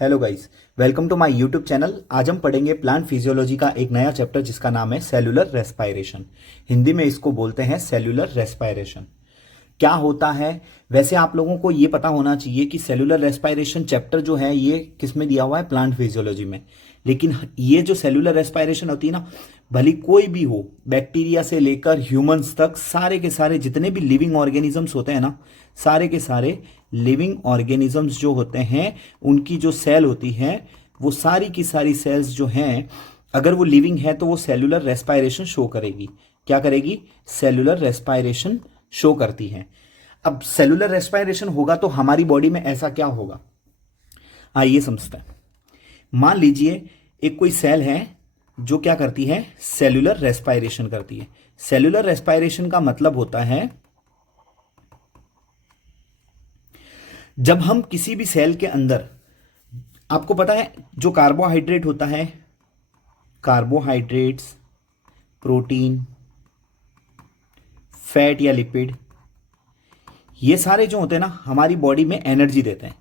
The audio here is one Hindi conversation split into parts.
Hello guys, welcome to my YouTube channel. आज हम पढ़ेंगे प्लांट फिजियोलॉजी का एक नया चैप्टर जिसका नाम है सेलुलर रेस्पायरेशन। हिंदी में इसको बोलते हैं सेलुलर रेस्पायरेशन। क्या होता है? वैसे आप लोगों को ये पता होना चाहिए कि सेलुलर रेस्पायरेशन चैप्टर जो है ये किस में दिया हुआ है, प्लांट फिजियोलॉजी में। लेकिन ये जो सेलुलर रेस्पायरेशन होती है ना, भली कोई भी हो, बैक्टीरिया से लेकर ह्यूमंस तक, सारे के सारे जितने भी लिविंग ऑर्गेनिजम्स होते हैं ना, सारे के सारे लिविंग ऑर्गेनिजम्स जो होते हैं उनकी जो सेल होती है वो सारी की सारी सेल्स जो हैं, अगर वो लिविंग है तो वो सेलुलर रेस्पायरेशन शो करेगी। क्या करेगी? सेलुलर रेस्पायरेशन शो करती है। अब सेलुलर रेस्पायरेशन होगा तो हमारी बॉडी में ऐसा क्या होगा, आइए समझते हैं। मान लीजिए एक कोई सेल है जो क्या करती है, सेलुलर रेस्पायरेशन करती है। सेलुलर रेस्पायरेशन का मतलब होता है जब हम किसी भी सेल के अंदर, आपको पता है जो कार्बोहाइड्रेट होता है, कार्बोहाइड्रेट्स, प्रोटीन, फैट या लिपिड, ये सारे जो होते हैं ना हमारी बॉडी में एनर्जी देते हैं।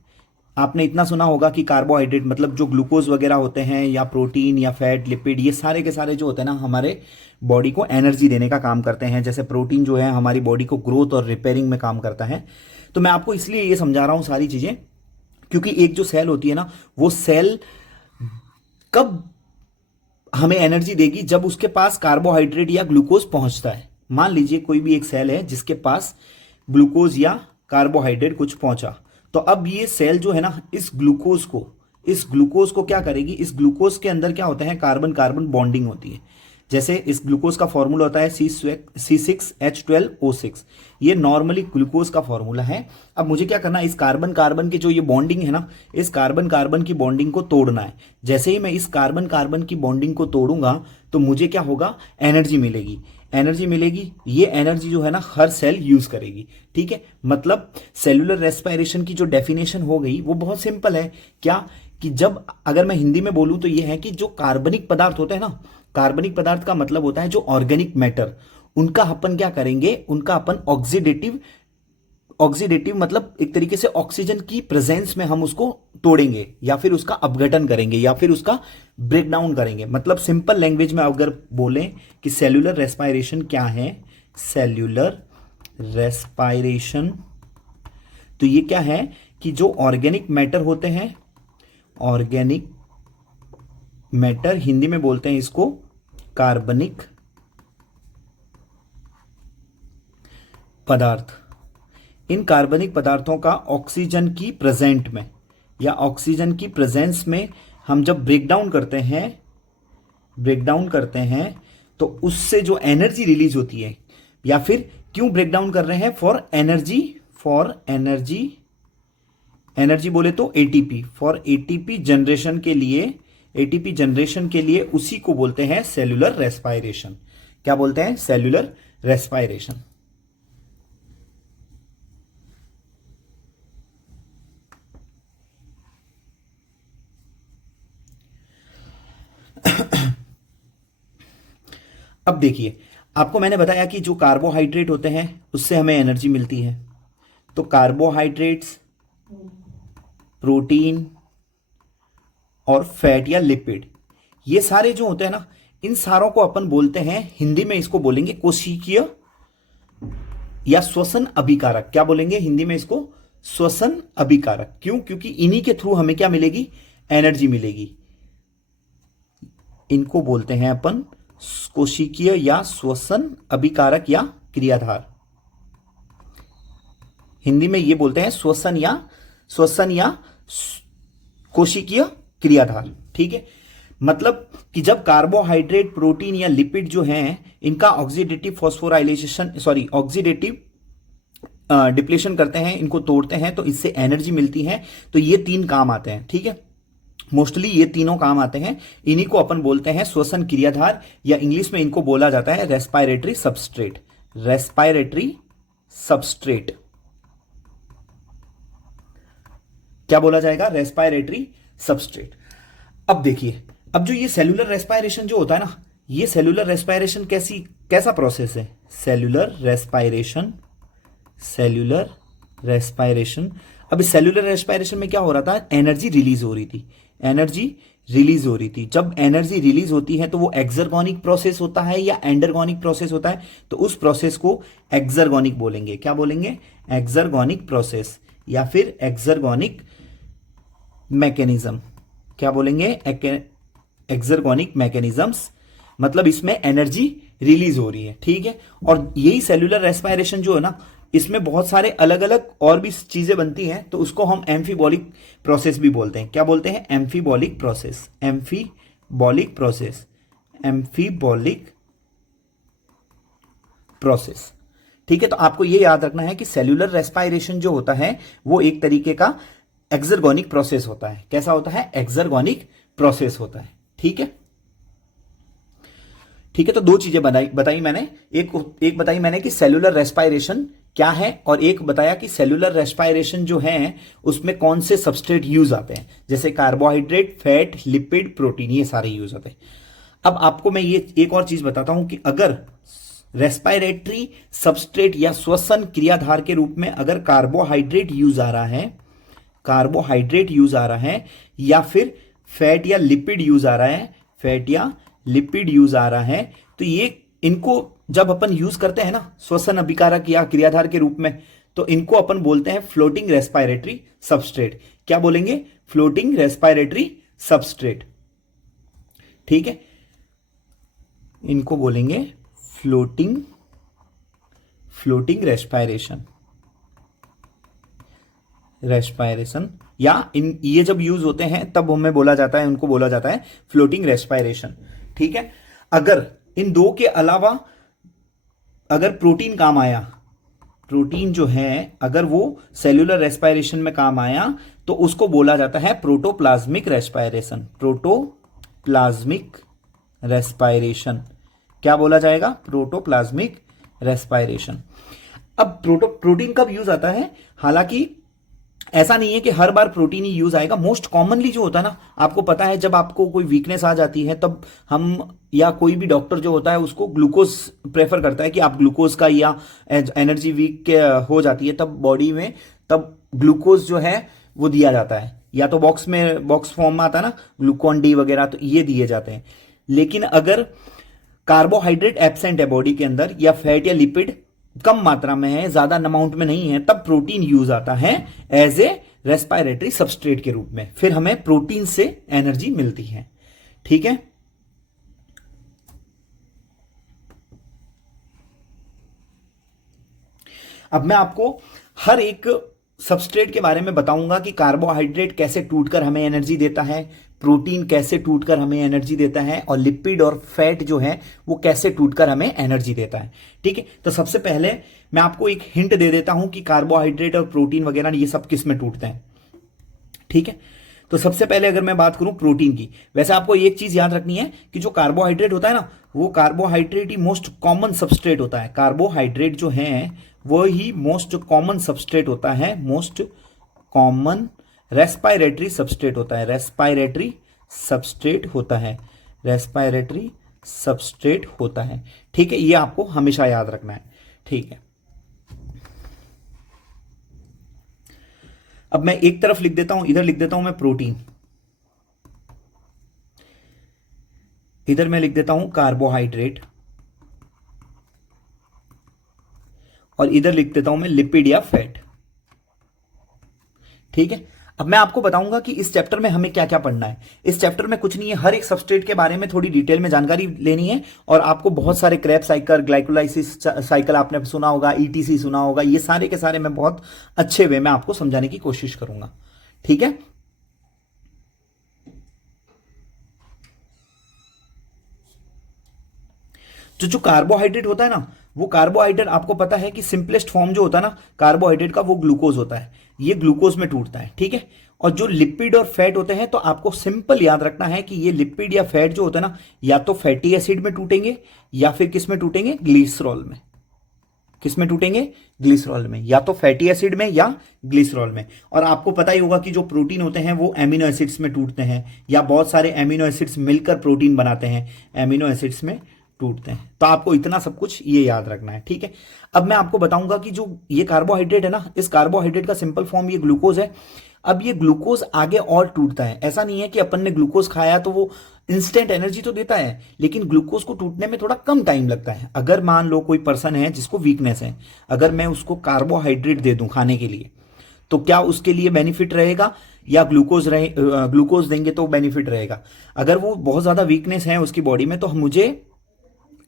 आपने इतना सुना होगा कि कार्बोहाइड्रेट मतलब जो ग्लूकोज वगैरह होते हैं, या प्रोटीन या फैट लिपिड, ये सारे के सारे जो होते हैं ना हमारे बॉडी को एनर्जी देने का काम करते हैं। जैसे प्रोटीन जो है हमारी बॉडी को ग्रोथ और रिपेयरिंग में काम करता है। तो मैं आपको इसलिए ये समझा रहा हूं सारी चीजें, क्योंकि एक जो सेल होती है ना, वो सेल कब हमें एनर्जी देगी? जब उसके पास कार्बोहाइड्रेट या ग्लूकोज पहुंचता है। मान लीजिए कोई भी एक सेल है जिसके पास ग्लूकोज या कार्बोहाइड्रेट कुछ पहुंचा, तो अब ये सेल जो है ना इस ग्लूकोज को क्या करेगी? इस ग्लूकोज के अंदर क्या होता है, कार्बन कार्बन बॉन्डिंग होती है। जैसे इस ग्लूकोज का फॉर्मूला होता है C6H12O6। ये नॉर्मली ग्लूकोज का फॉर्मूला है। अब मुझे क्या करना है, इस कार्बन कार्बन की जो ये बॉन्डिंग है ना, इस कार्बन कार्बन की बॉन्डिंग को तोड़ना है। जैसे ही मैं इस कार्बन कार्बन की बॉन्डिंग को तोड़ूंगा तो मुझे क्या होगा, एनर्जी मिलेगी। एनर्जी मिलेगी, ये एनर्जी जो है ना हर सेल यूज करेगी। ठीक है, मतलब सेलुलर रेस्पायरेशन की जो डेफिनेशन हो गई वो बहुत सिंपल है। क्या कि जब, अगर मैं हिंदी में बोलूं तो ये है कि जो कार्बनिक पदार्थ होते हैं ना, कार्बनिक पदार्थ का मतलब होता है जो ऑर्गेनिक मैटर, उनका अपन क्या करेंगे, उनका अपन ऑक्सीडेटिव मतलब एक तरीके से ऑक्सीजन की प्रेजेंस में हम उसको तोड़ेंगे, या फिर उसका अपघटन करेंगे, या फिर उसका ब्रेक डाउन करेंगे। मतलब सिंपल लैंग्वेज में अगर बोलें कि सेल्यूलर रेस्पायरेशन क्या है, सेल्यूलर रेस्पायरेशन तो ये क्या है कि जो ऑर्गेनिक मैटर होते हैं, ऑर्गेनिक मैटर, हिंदी में बोलते हैं इसको कार्बनिक पदार्थ, इन कार्बनिक पदार्थों का ऑक्सीजन की प्रेजेंट में या ऑक्सीजन की प्रेजेंस में हम जब ब्रेकडाउन करते हैं तो उससे जो एनर्जी रिलीज होती है, या फिर क्यों ब्रेकडाउन कर रहे हैं, एनर्जी बोले तो एटीपी, फॉर एटीपी जनरेशन के लिए उसी को बोलते हैं सेलुलर रेस्पायरेशन। क्या बोलते हैं? Cellular respiration. अब देखिए, आपको मैंने बताया कि जो कार्बोहाइड्रेट होते हैं उससे हमें एनर्जी मिलती है। तो कार्बोहाइड्रेट्स, प्रोटीन और फैट या लिपिड, ये सारे जो होते हैं ना, इन सारों को अपन बोलते हैं, हिंदी में इसको बोलेंगे कोशिकीय या श्वसन अभिकारक। क्या बोलेंगे हिंदी में इसको? श्वसन अभिकारक। क्यों? क्योंकि इन्हीं के थ्रू हमें क्या मिलेगी, एनर्जी मिलेगी। इनको बोलते हैं अपन कोशिकीय या श्वसन अभिकारक या क्रियाधार। हिंदी में ये बोलते हैं श्वसन या कोशिकीय क्रियाधार। ठीक है, मतलब कि जब कार्बोहाइड्रेट, प्रोटीन या लिपिड जो हैं, इनका ऑक्सीडेटिव डिप्लेशन करते हैं, इनको तोड़ते हैं, तो इससे एनर्जी मिलती है। तो ये तीन काम आते हैं। ठीक है, मोस्टली ये तीनों काम आते हैं। इन्हीं को अपन बोलते हैं श्वसन क्रियाधार, या इंग्लिश में इनको बोला जाता है रेस्पायरेटरी सबस्ट्रेट। क्या बोला जाएगा? Respiratory substrate. अब देखिए, अब जो ये सेलुलर रेस्पायरेशन जो होता है ना, ये सेलुलर रेस्पायरेशन कैसा प्रोसेस है? सेलुलर रेस्पायरेशन अब इस सेल्यूलर रेस्पायरेशन में क्या हो रहा था, एनर्जी रिलीज हो रही थी, एनर्जी रिलीज हो रही थी। जब एनर्जी रिलीज होती है तो वो एक्सर्गोनिक प्रोसेस होता है या एंडरगोनिक प्रोसेस होता है, तो उस प्रोसेस को एक्सर्गोनिक बोलेंगे। क्या बोलेंगे, एक्सर्गोनिक प्रोसेस या फिर एक्सर्गोनिक मैकेनिज्म। क्या बोलेंगे, एक्सर्गोनिक मैकेनिज्म्स, मतलब इसमें एनर्जी रिलीज हो रही है, ठीक है। और यही सेल्यूलर रेस्पायरेशन जो है ना, इसमें बहुत सारे अलग अलग और भी चीजें बनती हैं, तो उसको हम एम्फीबॉलिक प्रोसेस भी बोलते हैं। क्या बोलते हैं, amphibolic process, amphibolic process, amphibolic process, ठीक है। तो आपको ये याद रखना है कि सेल्यूलर रेस्पायरेशन जो होता है वो एक तरीके का एक्सर्गोनिक प्रोसेस होता है। कैसा होता है, एक्सर्गोनिक प्रोसेस होता है, ठीक है। ठीक है, तो दो चीजें बताई मैंने, एक बताई मैंने कि सेल्यूलर रेस्पायरेशन क्या है, और एक बताया कि सेल्यूलर रेस्पायरेशन जो है उसमें कौन से सबस्ट्रेट यूज आते हैं, जैसे कार्बोहाइड्रेट, फैट, लिपिड, प्रोटीन, ये सारे यूज आते हैं। अब आपको मैं ये एक और चीज बताता हूं कि अगर रेस्पायरेटरी सबस्ट्रेट या श्वसन क्रियाधार के रूप में अगर कार्बोहाइड्रेट यूज आ रहा है, कार्बोहाइड्रेट यूज आ रहा है, या फिर फैट या लिपिड यूज आ रहा है, फैट या लिपिड यूज आ रहा है, तो ये इनको जब अपन यूज करते हैं ना श्वसन अभिकारक या क्रियाधार के रूप में, तो इनको अपन बोलते हैं फ्लोटिंग रेस्पायरेटरी सबस्ट्रेट। क्या बोलेंगे, फ्लोटिंग रेस्पायरेटरी सबस्ट्रेट, ठीक है। इनको बोलेंगे फ्लोटिंग रेस्पायरेशन, या ये जब यूज होते हैं तब हमें बोला जाता है, उनको बोला जाता है फ्लोटिंग रेस्पायरेशन, ठीक है। अगर इन दो के अलावा अगर प्रोटीन काम आया, प्रोटीन जो है अगर वो सेल्यूलर रेस्पायरेशन में काम आया, तो उसको बोला जाता है प्रोटोप्लाज्मिक रेस्पायरेशन, प्रोटोप्लाज्मिक रेस्पायरेशन। क्या बोला जाएगा, प्रोटोप्लाज्मिक रेस्पायरेशन। अब प्रोटीन कब यूज आता है, हालांकि ऐसा नहीं है कि हर बार प्रोटीन ही यूज आएगा। मोस्ट कॉमनली जो होता है ना, आपको पता है जब आपको कोई वीकनेस आ जाती है तब हम या कोई भी डॉक्टर जो होता है उसको ग्लूकोज प्रेफर करता है कि आप ग्लूकोज का, या एनर्जी वीक हो जाती है तब बॉडी में, तब ग्लूकोज जो है वो दिया जाता है, या तो बॉक्स फॉर्म में आता है ना ग्लूकॉन डी वगैरह, तो ये दिए जाते हैं। लेकिन अगर कार्बोहाइड्रेट एब्सेंट है बॉडी के अंदर, या फैट या लिपिड कम मात्रा में है, ज्यादा अमाउंट में नहीं है, तब प्रोटीन यूज आता है एज ए रेस्पायरेटरी सबस्ट्रेट के रूप में। फिर हमें प्रोटीन से एनर्जी मिलती है, ठीक है। अब मैं आपको हर एक सबस्ट्रेट के बारे में बताऊंगा कि कार्बोहाइड्रेट कैसे टूटकर हमें एनर्जी देता है, प्रोटीन कैसे टूटकर हमें एनर्जी देता है, और लिपिड और फैट जो है वो कैसे टूटकर हमें एनर्जी देता है, ठीक है। तो सबसे पहले मैं आपको एक हिंट दे देता हूं कि कार्बोहाइड्रेट और प्रोटीन वगैरह ये सब किस में टूटते हैं, ठीक है। तो सबसे पहले अगर मैं बात करूं प्रोटीन की, वैसे आपको एक चीज याद रखनी है कि जो कार्बोहाइड्रेट होता है ना, वो कार्बोहाइड्रेट ही मोस्ट कॉमन सबस्ट्रेट होता है। कार्बोहाइड्रेट जो है वो ही मोस्ट कॉमन सबस्ट्रेट होता है, मोस्ट कॉमन रेस्पायरेटरी सबस्ट्रेट होता है, रेस्पायरेटरी सबस्ट्रेट होता है, रेस्पायरेटरी सबस्ट्रेट होता है, ठीक है। ये आपको हमेशा याद रखना है, ठीक है। अब मैं एक तरफ लिख देता हूं, इधर लिख देता हूं मैं प्रोटीन, इधर मैं लिख देता हूं कार्बोहाइड्रेट, और इधर लिख देता हूं मैं लिपिड या फैट, ठीक है। अब मैं आपको बताऊंगा कि इस चैप्टर में हमें क्या क्या पढ़ना है। इस चैप्टर में कुछ नहीं है, हर एक सबस्ट्रेट के बारे में थोड़ी डिटेल में जानकारी लेनी है, और आपको बहुत सारे क्रेब्स साइकिल, ग्लाइकोलाइसिस साइकिल आपने सुना होगा, ईटीसी सुना होगा, ये सारे के सारे मैं बहुत अच्छे वे में आपको समझाने की कोशिश करूंगा, ठीक है। जो कार्बोहाइड्रेट होता है ना, वो कार्बोहाइड्रेट आपको पता है कि सिंपलेस्ट फॉर्म जो होता है ना कार्बोहाइड्रेट का, वो ग्लूकोज होता है, ये ग्लूकोज में टूटता है, ठीक है। और जो लिपिड और फैट होते हैं, तो आपको सिंपल याद रखना है कि ये लिपिड या फैट जो होता है ना, या तो फैटी एसिड में टूटेंगे, या फिर किस में टूटेंगे, ग्लिसरॉल में। किस में टूटेंगे, ग्लिसरॉल में, या तो फैटी एसिड में या ग्लिसरॉल में। और आपको पता ही होगा कि जो प्रोटीन होते हैं वो एमिनो एसिड्स में टूटते हैं, या बहुत सारे एमिनो एसिड्स मिलकर प्रोटीन बनाते हैं, एमिनो एसिड्स में टूटते हैं। तो आपको इतना सब कुछ ये याद रखना है, ठीक है। अब मैं आपको बताऊंगा कि जो ये कार्बोहाइड्रेट है ना, इस कार्बोहाइड्रेट का सिंपल फॉर्म ये ग्लूकोज है। अब ये ग्लूकोज आगे और टूटता है। ऐसा नहीं है कि अपन ने ग्लूकोज खाया तो वो इंस्टेंट एनर्जी तो देता है, लेकिन ग्लूकोज को टूटने में थोड़ा कम टाइम लगता है। अगर मान लो कोई पर्सन है जिसको वीकनेस है, अगर मैं उसको कार्बोहाइड्रेट दे दूं खाने के लिए, तो क्या उसके लिए बेनिफिट रहेगा, या ग्लूकोज देंगे तो बेनिफिट रहेगा? अगर वो बहुत ज्यादा वीकनेस है उसकी बॉडी में, तो मुझे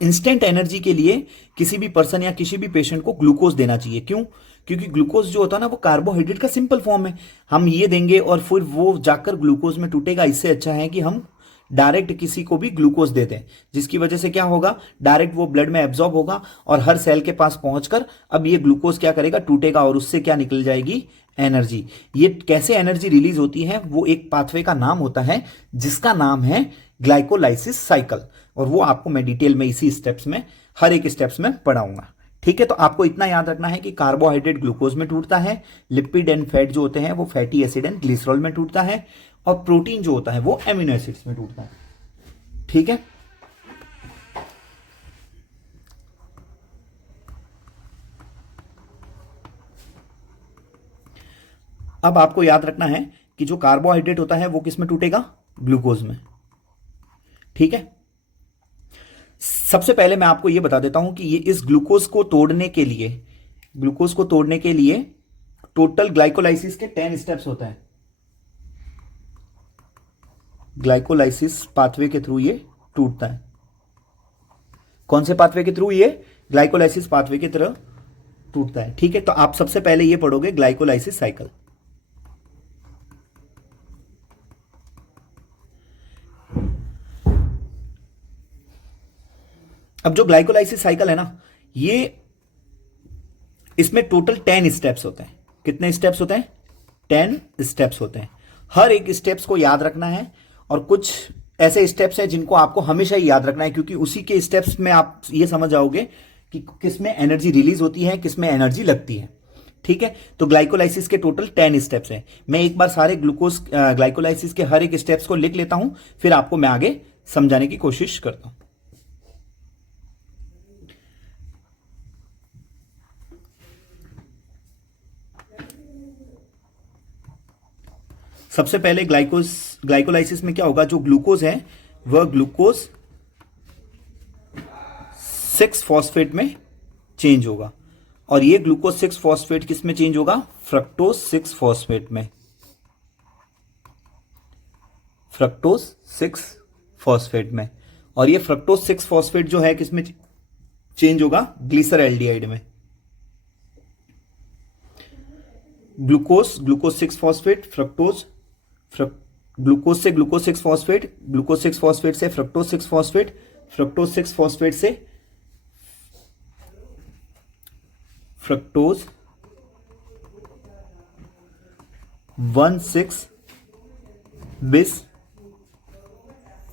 इंस्टेंट एनर्जी के लिए किसी भी पर्सन या किसी भी पेशेंट को ग्लूकोज देना चाहिए। क्यों? क्योंकि ग्लूकोज जो होता है ना, वो कार्बोहाइड्रेट का सिंपल फॉर्म है। हम ये देंगे और फिर वो जाकर ग्लूकोज में टूटेगा। इससे अच्छा है कि हम डायरेक्ट किसी को भी ग्लूकोज दे दें, जिसकी वजह से क्या होगा, डायरेक्ट वो ब्लड में एब्जॉर्ब होगा और हर सेल के पास पहुंचकर अब ये ग्लूकोज क्या करेगा, टूटेगा और उससे क्या निकल जाएगी, एनर्जी। ये कैसे एनर्जी रिलीज होती है, वो एक पाथवे का नाम होता है जिसका नाम है ग्लाइकोलाइसिस साइकिल, और वो आपको मैं डिटेल में इसी स्टेप्स में, हर एक स्टेप्स में पढ़ाऊंगा, ठीक है। तो आपको इतना याद रखना है कि कार्बोहाइड्रेट ग्लूकोज में टूटता है, लिपिड एंड फैट जो होते हैं वो फैटी एसिड एंड ग्लिसरॉल में टूटता है, और प्रोटीन जो होता है वो एमिनो एसिड्स में टूटता है, ठीक है। अब आपको याद रखना है कि जो कार्बोहाइड्रेट होता है वो किस में टूटेगा, ग्लूकोज में, ठीक है। सबसे पहले मैं आपको यह बता देता हूं कि ये इस ग्लूकोज को तोड़ने के लिए टोटल ग्लाइकोलाइसिस के 10 स्टेप्स होते हैं। ग्लाइकोलाइसिस पाथवे के थ्रू ये टूटता है। कौन से पाथवे के थ्रू? ये ग्लाइकोलाइसिस पाथवे की तरह टूटता है, ठीक है। तो आप सबसे पहले ये पढ़ोगे ग्लाइकोलाइसिस साइकिल। अब जो ग्लाइकोलाइसिस साइकिल है ना, ये इसमें टोटल 10 स्टेप्स होते हैं। कितने स्टेप्स होते हैं? 10 स्टेप्स होते हैं। हर एक स्टेप्स को याद रखना है, और कुछ ऐसे स्टेप्स हैं जिनको आपको हमेशा ही याद रखना है, क्योंकि उसी के स्टेप्स में आप ये समझ जाओगे कि किसमें एनर्जी रिलीज होती है, किसमें एनर्जी लगती है, ठीक है। तो ग्लाइकोलाइसिस के टोटल 10 स्टेप्स हैं। मैं एक बार सारे ग्लाइकोलाइसिस के हर एक स्टेप्स को लिख लेता हूं, फिर आपको मैं आगे समझाने की कोशिश करता हूं। सबसे पहले ग्लाइकोलाइसिस में क्या होगा, जो ग्लूकोज है वह ग्लूकोज 6 फॉस्फेट में चेंज होगा, और ये ग्लूकोज 6 फॉस्फेट किस में चेंज होगा, फ्रक्टोज 6 फॉस्फेट में। फ्रक्टोज 6 फॉस्फेट में, और ये फ्रक्टोज 6 फॉस्फेट जो है किस में चेंज होगा, ग्लिसरॉल्डिहाइड में। ग्लूकोज 6 फॉस्फेट, ग्लूकोज से ग्लूकोज 6 फॉस्फेट, ग्लूकोज 6 फॉस्फेट से फ्रक्टोज 6 फॉस्फेट, फ्रक्टोज 6 फॉस्फेट से फ्रक्टोज 1,6 बिस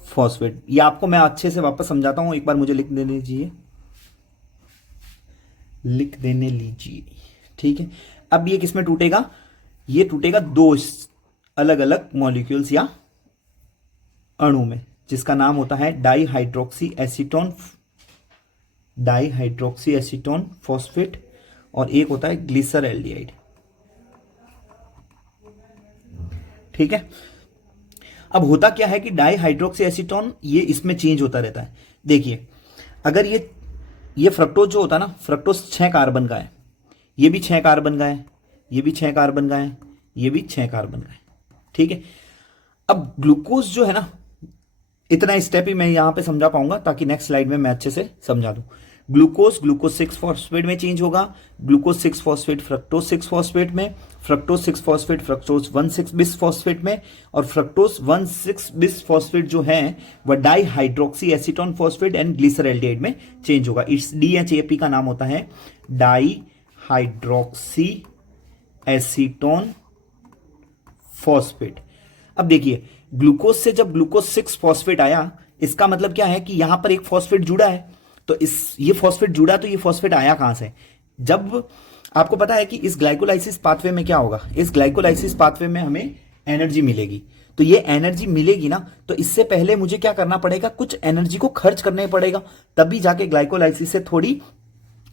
फॉस्फेट। ये आपको मैं अच्छे से वापस समझाता हूं, एक बार मुझे लिख देने लीजिए, ठीक है। अब ये किस में टूटेगा, ये टूटेगा 2 अलग अलग मॉलिक्यूल्स या अणु में, जिसका नाम होता है डाईहाइड्रोक्सी एसीटोन फॉस्फेट, और एक होता है ग्लिसरॉल्डिहाइड, ठीक है। अब होता क्या है कि डाईहाइड्रोक्सी एसीटोन ये इसमें चेंज होता रहता है। देखिए, अगर ये फ्रक्टोज जो होता है ना, फ्रक्टोज 6 कार्बन का है, ये भी 6 कार्बन का है, ये भी 6 कार्बन का है, ये भी 6 कार्बन का है, ठीक है। अब ग्लूकोज जो है ना, इतना स्टेप ही मैं यहां पे समझा पाऊंगा, ताकि नेक्स्ट स्लाइड में मैं अच्छे से समझा दूं। ग्लूकोज 6 फॉस्फेट में चेंज होगा, ग्लूकोज 6 फॉस्फेट फ्रक्टोज 6 फॉस्फेट में, fructose 6 phosphate fructose 1,6 bis phosphate में, और फ्रक्टोज 1,6 बिस फॉस्फेट जो है वह dihydroxy acetone phosphate and glyceraldehyde में चेंज होगा। इस DHAP का नाम होता है डाईहाइड्रोक्सी एसीटोन फॉस्फेट। अब देखिए, ग्लूकोज से जब ग्लूकोज 6 फॉस्फेट आया, इसका मतलब क्या है कि यहां पर एक फॉस्फेट जुड़ा है, तो ये फॉस्फेट जुड़ा, तो ये फॉस्फेट आया कहां से? जब आपको पता है कि इस ग्लाइकोलाइसिस पाथवे में क्या होगा, इस ग्लाइकोलाइसिस पाथवे में हमें एनर्जी मिलेगी, तो ये एनर्जी मिलेगी ना, तो इससे पहले मुझे क्या करना पड़ेगा, कुछ एनर्जी को खर्च करना पड़ेगा, तभी जाके ग्लाइकोलाइसिस से थोड़ी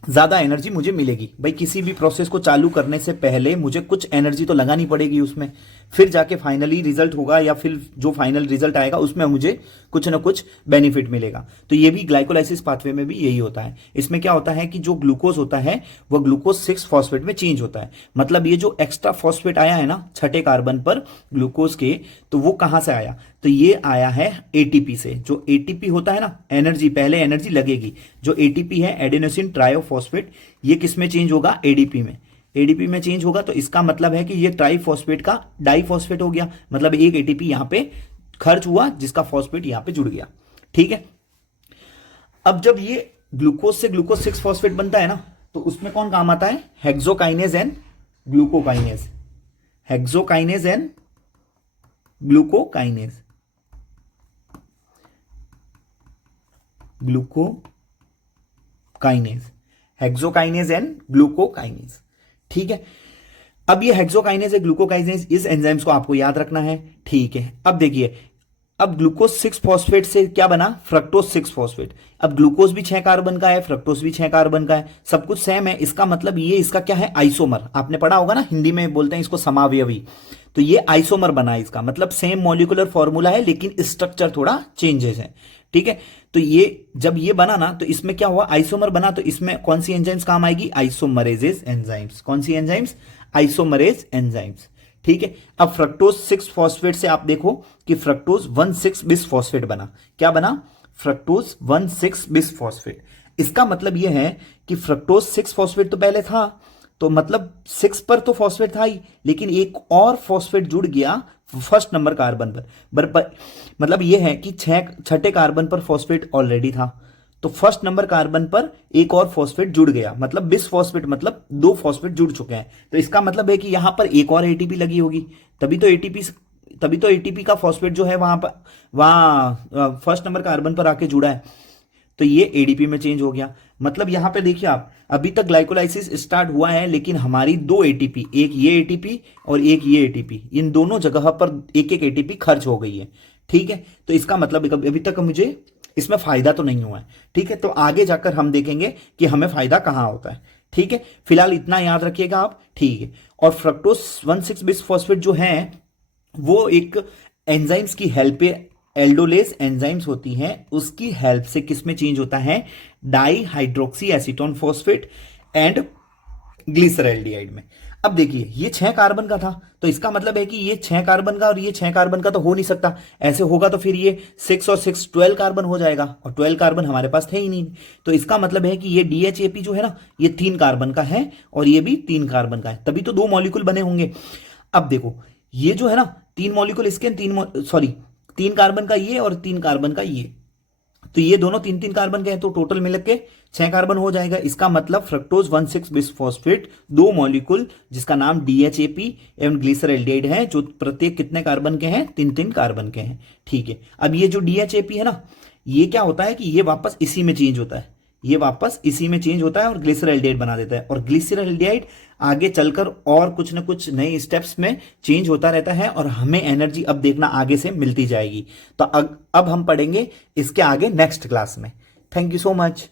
ज्यादा एनर्जी मुझे मिलेगी। भाई किसी भी प्रोसेस को चालू करने से पहले मुझे कुछ एनर्जी तो लगानी पड़ेगी उसमें, फिर जाके फाइनली रिजल्ट होगा, या फिर जो फाइनल रिजल्ट आएगा उसमें मुझे कुछ ना कुछ बेनिफिट मिलेगा। तो ये भी ग्लाइकोलाइसिस पाथवे में भी यही होता है। इसमें क्या होता है कि जो ग्लूकोज होता है वो ग्लूकोज 6 फॉस्फेट में चेंज होता है। मतलब ये जो एक्स्ट्रा फॉस्फेट आया है ना छठे कार्बन पर ग्लूकोज के, तो वो कहां से आया, तो ये आया है एटीपी से। जो एटीपी होता है ना, एनर्जी, पहले एनर्जी लगेगी, जो एटीपी है एडेनोसिन ट्रायोफॉस्फेट, ये किस में चेंज होगा, एडीपी में। एडीपी में चेंज होगा, तो इसका मतलब है कि ये ट्राइफॉस्फेट का डाइफॉस्फेट हो गया, मतलब एक एटीपी यहां पे खर्च हुआ जिसका फॉस्फेट यहां पे जुड़ गया। ठीक है, अब जब ये ग्लूकोज से ग्लूकोज 6 फॉस्फेट बनता है ना, तो उसमें कौन काम आता है, hexokinase and glucokinase. Hexokinase and glucokinase, glucokinase, hexokinase and glucokinase. ठीक है, अब ये हेक्सोकाइनेज है, ग्लूकोकाइनेज, इस एंजाइम्स को आपको याद रखना है। ठीक है, अब देखिए, अब ग्लूकोज 6 फॉस्फेट से क्या बना, फ्रक्टोज 6 फॉस्फेट। अब ग्लूकोज भी 6 कार्बन का है, फ्रक्टोज भी 6 कार्बन का है, सब कुछ सेम है। इसका मतलब ये इसका क्या है, आइसोमर। आपने पढ़ा होगा ना, हिंदी में बोलते हैं इसको समावयवी। तो ये आइसोमर बना है, इसका मतलब सेम मॉलिक्यूलर फॉर्मूला है लेकिन स्ट्रक्चर थोड़ा चेंजेस है। ठीक है, तो ये जब ये बना ना, तो इसमें क्या हुआ, आइसोमर बना, तो इसमें कौन सी एंजाइम्स काम आएगी, आइसोमरेजेस एंजाइम्स। कौन सी एंजाइम्स, आइसोमरेज एंजाइम्स। ठीक है, अब फ्रक्टोज 6 फॉस्फेट से आप देखो कि फ्रक्टोज 1,6 बिस फॉस्फेट बना। क्या बना, फ्रक्टोज 1,6 बिस फॉस्फेट। इसका मतलब यह है कि फ्रक्टोज 6 फॉस्फेट तो पहले था, तो मतलब 6 पर तो फॉस्फेट था ही, लेकिन एक और फॉस्फेट जुड़ गया फर्स्ट नंबर कार्बन पर मतलब यह है कि छठे कार्बन पर फॉस्फेट ऑलरेडी था, तो फर्स्ट नंबर कार्बन पर एक और फॉस्फेट जुड़ गया, मतलब बिस फॉस्फेट, मतलब 2 फॉस्फेट जुड़ चुके हैं। तो इसका मतलब है कि यहां पर एक और एटीपी लगी होगी, तभी तो एटीपी का फॉस्फेट जो है वहां फर्स्ट नंबर कार्बन पर आके जुड़ा है, तो ये एडीपी में चेंज हो गया। मतलब यहां पे देखिए आप, अभी तक ग्लाइकोलाइसिस स्टार्ट हुआ है, लेकिन हमारी 2 एटीपी, एक ये एटीपी और एक ये एटीपी, इन दोनों जगह पर एक एक एटीपी खर्च हो गई है। ठीक है, तो इसका मतलब अभी तक मुझे इसमें फायदा तो नहीं हुआ है। ठीक है, तो आगे जाकर हम देखेंगे कि हमें फायदा कहां होता है। ठीक है, फिलहाल इतना याद रखिएगा आप। ठीक है, और फ्रक्टोज 1,6 बिस फॉस्फेट जो है वो एक एंजाइम्स की हेल्प पे, एल्डोलेस एंजाइम्स होती हैं, उसकी हेल्प से किस में चेंज होता है, dihydroxyacetone phosphate and glyceraldehyde में। अब देखिए, ये 6 कार्बन का था, तो इसका मतलब है कि ये 6 कार्बन का और ये 6 कार्बन का तो हो नहीं सकता। ऐसे होगा तो फिर ये 6 और 6 12 कार्बन हो जाएगा, और 12 कार्बन हमारे पास थे ही नहीं। तो इसका मतलब है कि ये डीएचएपी जो है ना, ये 3 कार्बन का है और ये भी 3 कार्बन का है, तभी तो 2 मॉलिक्यूल बने होंगे। अब देखो, ये जो है ना 3 मॉलिक्यूल इसके, 3 कार्बन का ये और 3 कार्बन का ये, तो ये दोनों 3-3 कार्बन के हैं, तो टोटल मिलकर के 6 कार्बन हो जाएगा। इसका मतलब फ्रक्टोज 1,6 बिस फॉस्फेट 2 मॉलिक्यूल जिसका नाम डीएचएपी एवं ग्लिसरैल्डिहाइड है, जो प्रत्येक कितने कार्बन के हैं, 3-3 कार्बन के हैं। ठीक है, अब ये जो डीएचएपी है ना, ये क्या होता है कि ये वापस इसी में चेंज होता है, ये वापस इसी में चेंज होता है और ग्लिसरैल्डिहाइड बना देता है, और ग्लिसरैल्डिहाइड आगे चलकर और कुछ ना कुछ नए स्टेप्स में चेंज होता रहता है, और हमें एनर्जी अब देखना आगे से मिलती जाएगी। तो अब हम पढ़ेंगे इसके आगे नेक्स्ट क्लास में। Thank you so much.